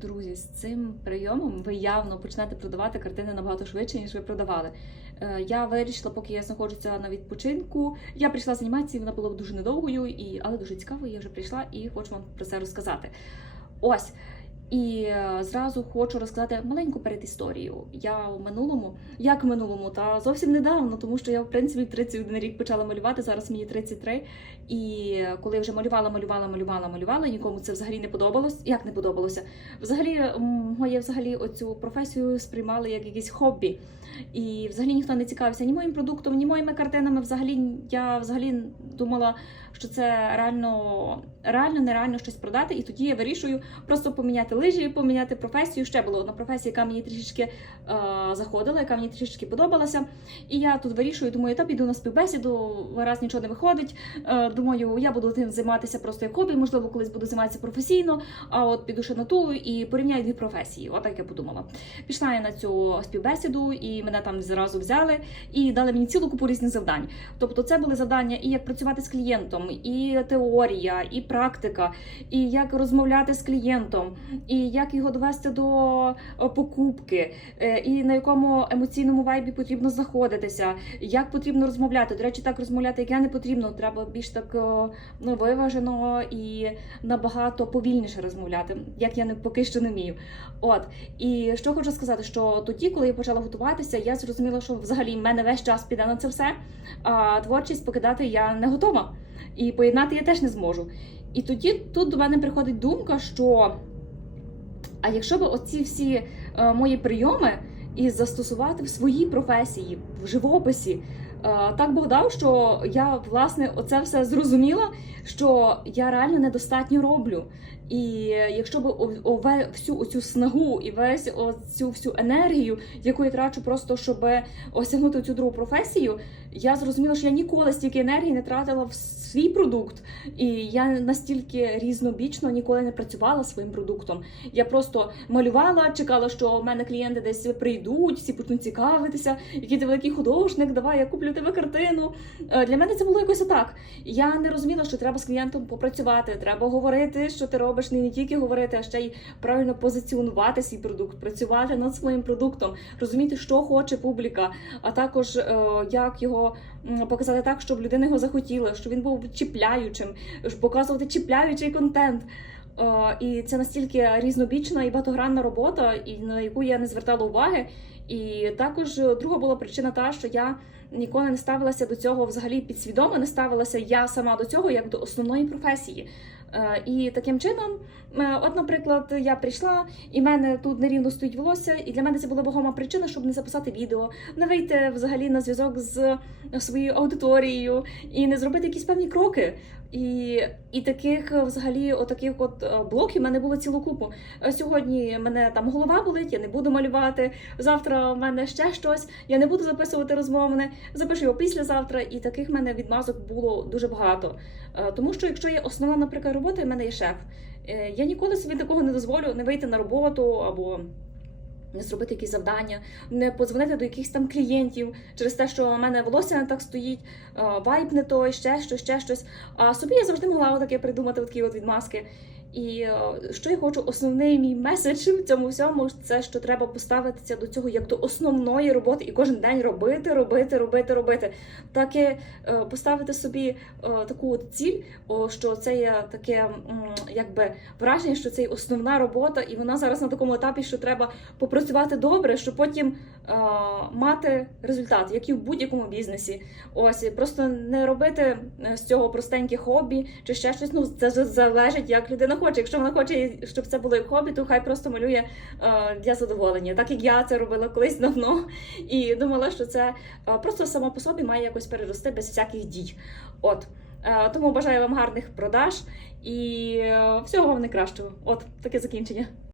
Друзі, з цим прийомом ви явно почнете продавати картини набагато швидше, ніж ви продавали. Е, Я вирішила, поки я знаходжуся на відпочинку. Я прийшла з анімації, вона була дуже недовгою, і, але дуже цікавою. Я вже прийшла і хочу вам про це розказати. Ось. І е, зразу хочу розказати маленьку передісторію. Я в минулому, як в минулому, та зовсім недавно, тому що я в принципі в 31 рік почала малювати. Зараз мені 33. І коли я вже малювала, малювала, малювала, малювала, нікому це взагалі не подобалось. Як не подобалося? Взагалі, моє взагалі оцю професію сприймали як якесь хобі. І взагалі ніхто не цікавився ні моїм продуктом, ні моїми картинами. Взагалі я взагалі думала, що це реально, реально, нереально щось продати. І тоді я вирішую просто поміняти лижі, поміняти професію. Ще була одна професія, яка мені трішечки е, заходила, яка мені трішечки подобалася. І я тут вирішую, думаю, та піду на співбесіду, раз нічого не виходить. Е, думаю, я буду тим займатися просто як хобі, можливо, колись буду займатися професійно, а от піду ще на ту і порівняю дві професії. Отак я подумала. Пішла я на цю співбесіду, і мене там зразу взяли і дали мені цілу купу різних завдань. Тобто, це були завдання і як працювати з клієнтом, і теорія, і практика, і як розмовляти з клієнтом, і як його довести до покупки, е, і на якому емоційному вайбі потрібно знаходитися, як потрібно розмовляти. До речі, так розмовляти, як я не потрібно, треба більш так ну, виважено і набагато повільніше розмовляти, як я не поки що не вмію. От і що хочу сказати, що тоді, коли я почала готуватися, я зрозуміла, що взагалі в мене весь час піде на це все. А творчість покидати я не готова. І поєднати я теж не зможу. І тоді тут до мене приходить думка, що а якщо б оці всі е, мої прийоми і застосувати в своїй професії, в живописі, е, так Бог дав, що я власне оце все зрозуміла, що я реально недостатньо роблю. І якщо б ове- всю оцю снагу і весь оцю всю енергію, яку я трачу просто щоб осягнути цю другу професію, я зрозуміла, що я ніколи стільки енергії не тратила в свій продукт, і я настільки різнобічно ніколи не працювала своїм продуктом. Я просто малювала, чекала, що в мене клієнти десь прийдуть, всі почнуть цікавитися, який ти великий художник, давай я куплю тебе картину. Е, Для мене це було якось так. Я не розуміла, що треба з клієнтом попрацювати, треба говорити, що ти робиш, не, не тільки говорити, а ще й правильно позиціонувати свій продукт, працювати над своїм продуктом, розуміти, що хоче публіка, а також е, як його показати так, щоб людина його захотіла, щоб він був чіпляючим, показувати чіпляючий контент. Е, І це настільки різнобічна і багатогранна робота, і на яку я не звертала уваги. І також е, друга була причина та, що я ніколи не ставилася до цього взагалі підсвідомо, не ставилася я сама до цього як до основної професії. Е, І таким чином, е, от, наприклад, я прийшла, і в мене тут нерівно стоїть волосся, і для мене це була вагома причина, щоб не записати відео, не вийти взагалі на зв'язок з своєю аудиторією і не зробити якісь певні кроки. І, і таких е, взагалі, отаких от е, блоків в мене було цілу купу. Е, Сьогодні мене там голова болить, я не буду малювати. Завтра в мене ще щось, я не буду записувати розмовне, запишу його післязавтра. І таких в мене відмазок було дуже багато. Е, Тому що якщо є основна, наприклад, робота, і в мене є шеф. Е, Я ніколи собі такого не дозволю не вийти на роботу або. Не зробити якісь завдання, не подзвонити до якихось там клієнтів через те, що в мене волосся не так стоїть, вайп вайб не той, ще щось, ще щось. А собі я завжди могла таке придумати такі от відмазки. І е, що я хочу, основний мій меседж в цьому всьому це що треба поставитися до цього як до основної роботи і кожен день робити, робити, робити, робити. Таке е, поставити собі е, таку от ціль, що це є таке якби враження, що це є основна робота, і вона зараз на такому етапі, що треба попрацювати добре, щоб потім мати результат, як і в будь-якому бізнесі. Ось просто не робити з цього простеньке хобі чи ще щось. Ну це залежить, як людина хоче. Якщо вона хоче, щоб це було як хобі, то хай просто малює е, для задоволення, так як я це робила колись давно, і думала, що це е, просто само по собі має якось перерости без всяких дій. От. Е, Тому бажаю вам гарних продаж і всього вам найкращого. От таке закінчення.